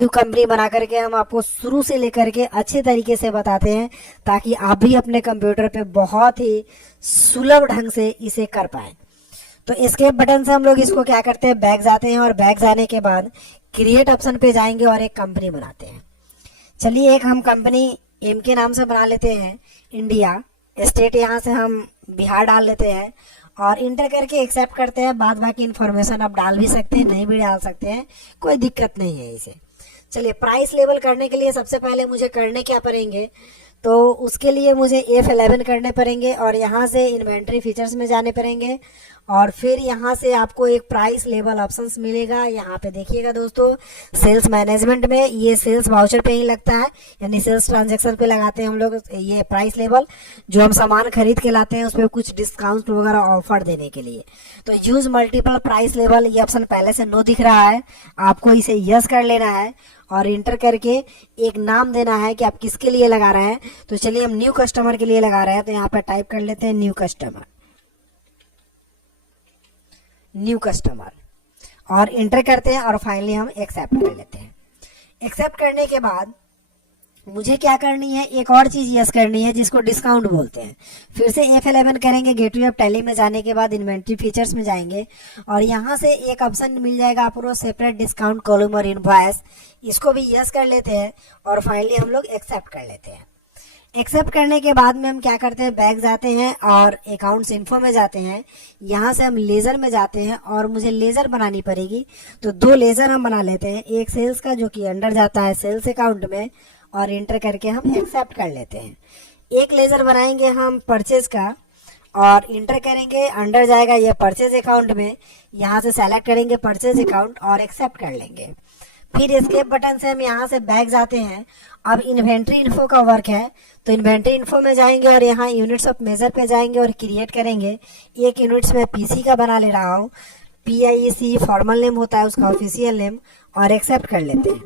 New company बना करके हम आपको शुरू से लेकर के अच्छे तरीके से बताते हैं, ताकि आप भी अपने कंप्यूटर पे बहुत ही सुलभ ढंग से इसे कर पाए। तो एस्केप बटन से हम लोग इसको क्या करते हैं, बैक जाते हैं और बैक जाने के बाद क्रिएट ऑप्शन पे जाएंगे और एक कंपनी बनाते हैं। चलिए एक हम कंपनी एम के नाम से बना लेते हैं, इंडिया। स्टेट यहाँ से हम बिहार डाल लेते हैं और इंटर करके एक्सेप्ट करते हैं। बाद बाकी इन्फॉर्मेशन आप डाल भी सकते हैं, नहीं भी डाल सकते हैं, कोई दिक्कत नहीं है इसे। चलिए प्राइस लेवल करने के लिए सबसे पहले मुझे करने क्या पड़ेंगे, तो उसके लिए मुझे F11 करने पड़ेंगे और यहाँ से इन्वेंट्री फीचर्स में जाने पड़ेंगे और फिर यहाँ से आपको एक प्राइस लेवल ऑप्शंस मिलेगा। यहाँ पे देखिएगा दोस्तों, सेल्स मैनेजमेंट में ये सेल्स वाउचर पे ही लगता है, यानी सेल्स ट्रांजैक्शन पे लगाते हैं हम लोग ये प्राइस लेवल। जो हम सामान खरीद के लाते हैं उस पर कुछ डिस्काउंट वगैरह ऑफर देने के लिए। तो यूज मल्टीपल प्राइस लेवल, ये ऑप्शन पहले से नो दिख रहा है, आपको इसे यस कर लेना है और इंटर करके एक नाम देना है कि आप किसके लिए लगा रहे हैं। तो चलिए हम न्यू कस्टमर के लिए लगा रहे हैं, तो यहाँ पर टाइप कर लेते हैं न्यू कस्टमर, न्यू कस्टमर और इंटर करते हैं और फाइनली हम एक्सेप्ट कर लेते हैं। एक्सेप्ट करने के बाद मुझे क्या करनी है, एक और चीज यस करनी है जिसको डिस्काउंट बोलते हैं। फिर से F11 करेंगे, गेटवे ऑफ टैली में जाने के बाद इन्वेंट्री फीचर्स में जाएंगे और यहाँ से एक ऑप्शन मिल जाएगा आपको सेपरेट डिस्काउंट कॉलम और इनवॉइस, इसको भी यस कर लेते हैं और फाइनली हम लोग एक्सेप्ट कर लेते हैं। एक्सेप्ट करने के बाद में हम क्या करते हैं, बैक जाते हैं और अकाउंट्स इन्फो में जाते हैं। यहाँ से हम लेजर में जाते हैं और मुझे लेजर बनानी पड़ेगी, तो 2 लेजर हम बना लेते हैं, एक सेल्स का जो कि अंडर जाता है सेल्स अकाउंट में और इंटर करके हम एक्सेप्ट कर लेते हैं। एक लेजर बनाएंगे हम परचेज का और इंटर करेंगे, अंडर जाएगा ये परचेज अकाउंट में, यहाँ से सेलेक्ट करेंगे परचेज अकाउंट और एक्सेप्ट कर लेंगे। फिर एस्केप बटन से हम यहाँ से बैक जाते हैं। अब इन्वेंट्री इन्फो का वर्क है, तो इन्वेंट्री इन्फो में जाएंगे और यहाँ यूनिट्स ऑफ मेजर पे जाएंगे और क्रिएट करेंगे। एक यूनिट्स में पीसी का बना ले रहा हूँ, PIEC फॉर्मल नेम होता है उसका ऑफिशियल नेम, और एक्सेप्ट कर लेते हैं।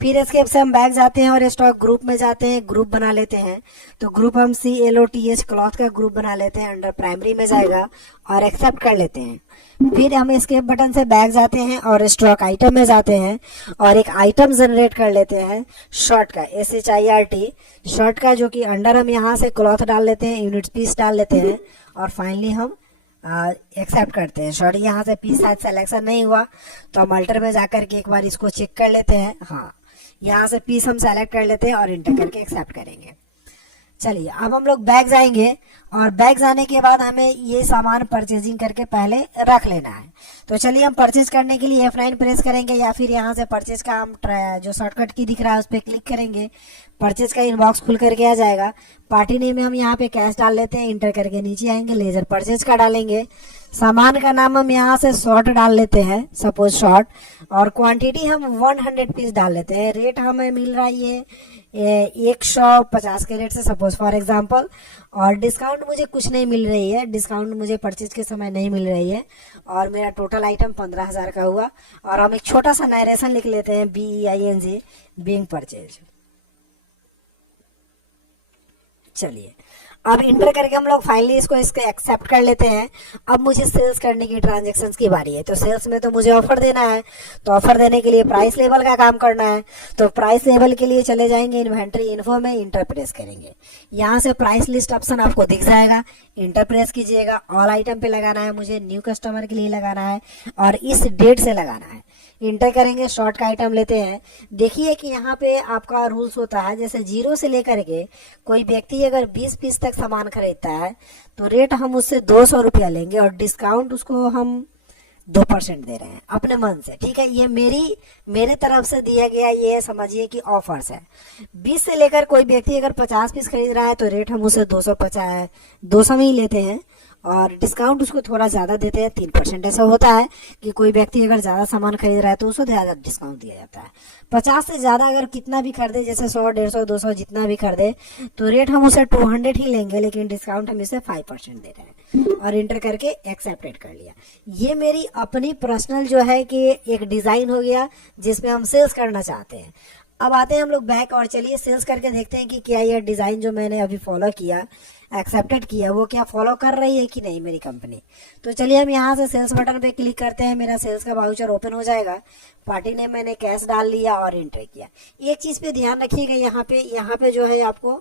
फिर एस्केप से हम बैक जाते हैं और स्टॉक ग्रुप में जाते हैं, ग्रुप बना लेते हैं। तो ग्रुप हम CLOTH क्लॉथ का ग्रुप बना लेते हैं, अंडर प्राइमरी में जाएगा और एक्सेप्ट कर लेते हैं। फिर हम एस्केप बटन से बैक जाते हैं और स्टॉक आइटम में जाते हैं और एक आइटम जनरेट कर लेते हैं शॉर्ट का, SHIRT शॉर्ट का, जो कि अंडर हम यहाँ से क्लॉथ डाल लेते हैं, यूनिट पीस डाल लेते हैं और फाइनली हम एक्सेप्ट करते हैं। शॉर्ट यहाँ से पीस शायद सिलेक्शन नहीं हुआ, तो हम अल्टर में जाकर के एक बार इसको चेक कर लेते हैं। हाँ, यहाँ से पीस हम सेलेक्ट कर लेते हैं और इंटर करके एक्सेप्ट करेंगे। चलिए अब हम लोग बैक जाएंगे और बैक जाने के बाद हमें ये सामान परचेजिंग करके पहले रख लेना है। तो चलिए हम परचेज करने के लिए F9 प्रेस करेंगे या फिर यहाँ से परचेज का हम जो शॉर्टकट की दिख रहा है उस पर क्लिक करेंगे, परचेज का इनबॉक्स खुल करके आ जाएगा। पार्टी नेम में हम यहाँ पे कैश डाल लेते हैं, इंटर करके नीचे आएंगे, लेजर परचेज का डालेंगे। सामान का नाम हम यहाँ से शॉर्ट डाल लेते हैं, सपोज शॉर्ट, और क्वांटिटी हम 100 पीस डाल लेते हैं। रेट हमें मिल रहा है ये 150 के रेट से, सपोज फॉर एग्जांपल, और डिस्काउंट मुझे कुछ नहीं मिल रही है, डिस्काउंट मुझे परचेज के समय नहीं मिल रही है और मेरा टोटल आइटम 15,000 का हुआ। और हम एक छोटा सा नरेशन लिख लेते हैं, BEING, बीइंग परचेज। चलिए अब इंटर करके हम लोग फाइनली इसको एक्सेप्ट कर लेते हैं। अब मुझे सेल्स करने की ट्रांजैक्शंस की बारी है। तो सेल्स में तो मुझे ऑफर देना है, तो ऑफर देने के लिए प्राइस लेवल का काम करना है। तो प्राइस लेवल के लिए चले जाएंगे इन्वेंट्री इन्फो में, इंटर प्रेस करेंगे। यहाँ से प्राइस लिस्ट ऑप्शन आपको दिख जाएगा, इंटर प्रेस कीजिएगा। ऑल आइटम पे लगाना है, मुझे न्यू कस्टमर के लिए लगाना है और इस डेट से लगाना है। इंटर करेंगे, शॉर्ट का आइटम लेते हैं। देखिए कि यहाँ पे आपका रूल्स होता है, जैसे 0 से लेकर के कोई व्यक्ति अगर 20 पीस तक सामान खरीदता है तो रेट हम उससे 200 रुपया लेंगे और डिस्काउंट उसको हम 2% दे रहे हैं अपने मन से। ठीक है, ये मेरे तरफ से दिया गया, ये समझिए कि ऑफर्स है। 20 से लेकर कोई व्यक्ति अगर 50 पीस खरीद रहा है तो रेट हम उसे 200 में ही लेते हैं और डिस्काउंट उसको थोड़ा ज़्यादा देते हैं, 3%। ऐसा होता है कि कोई व्यक्ति अगर ज़्यादा सामान खरीद रहा है तो उसको ज़्यादा डिस्काउंट दिया जाता है। 50 से ज़्यादा अगर कितना भी खरीदे, जैसे 100, 150, 200 जितना भी खरीदे, तो रेट हम उसे 200 ही लेंगे, लेकिन डिस्काउंट हम इसे 5% दे रहे हैं और इंटर करके एक्सेप्टेड कर लिया। ये मेरी अपनी पर्सनल जो है कि एक डिज़ाइन हो गया जिसमें हम सेल्स करना चाहते हैं। अब आते हैं हम लोग बैक और चलिए सेल्स करके देखते हैं कि क्या यह डिज़ाइन जो मैंने अभी फॉलो किया एक्सेप्टेड किया वो क्या फॉलो कर रही है कि नहीं मेरी कंपनी। तो चलिए हम यहाँ से सेल्स बटन पे क्लिक करते हैं, मेरा सेल्स का वाउचर ओपन हो जाएगा। पार्टी ने मैंने कैश डाल लिया और एंटर किया। एक चीज़ पे ध्यान रखिएगा, यहाँ पे जो है आपको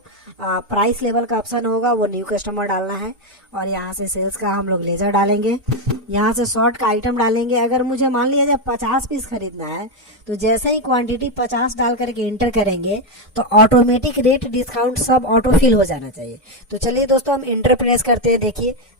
प्राइस लेवल का ऑप्शन होगा, वो न्यू कस्टमर डालना है। और यहाँ से सेल्स का हम लोग लेजर डालेंगे, यहाँ से शॉर्ट का आइटम डालेंगे। अगर मुझे मान लिया जाए 50 पीस खरीदना है तो जैसे ही क्वांटिटी 50 डाल करके इंटर करेंगे तो ऑटोमेटिक रेट डिस्काउंट सब ऑटो फिल हो जाना चाहिए। तो चलिए दोस्तों हम इंटर प्रेस करते हैं।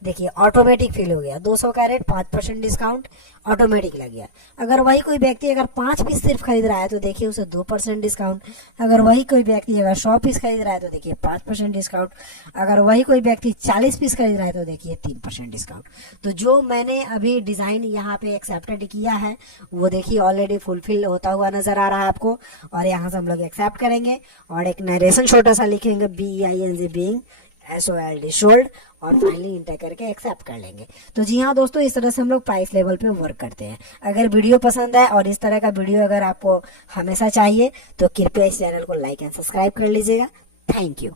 देखिए ऑटोमेटिक फिल हो गया। 200 का रेट 5% डिस्काउंट ऑटोमेटिक लग गया। अगर वही कोई व्यक्ति अगर 5 पीस सिर्फ खरीद रहा है तो देखिए उसे 2% डिस्काउंट। अगर वही कोई व्यक्ति अगर 100 पीस खरीद रहा है तो देखिए 5% डिस्काउंट। अगर वही कोई व्यक्ति 40 पीस खरीद रहा है तो देखिए 3% डिस्काउंट। तो जो मैंने अभी डिजाइन यहाँ पे एक्सेप्टेड किया है वो देखिए ऑलरेडी फुलफिल होता हुआ नजर आ रहा है आपको। और यहाँ से हम लोग एक्सेप्ट करेंगे और एक नरेशन छोटा सा लिखेंगे, BEING बीइंग SOLD सोल्ड, और फाइनली इंटर करके एक्सेप्ट कर लेंगे। तो जी हाँ दोस्तों, इस तरह से हम लोग प्राइस लेवल पे वर्क करते हैं। अगर वीडियो पसंद आए और इस तरह का वीडियो अगर आपको हमेशा चाहिए तो कृपया इस चैनल को लाइक एंड सब्सक्राइब कर लीजिएगा। Thank you.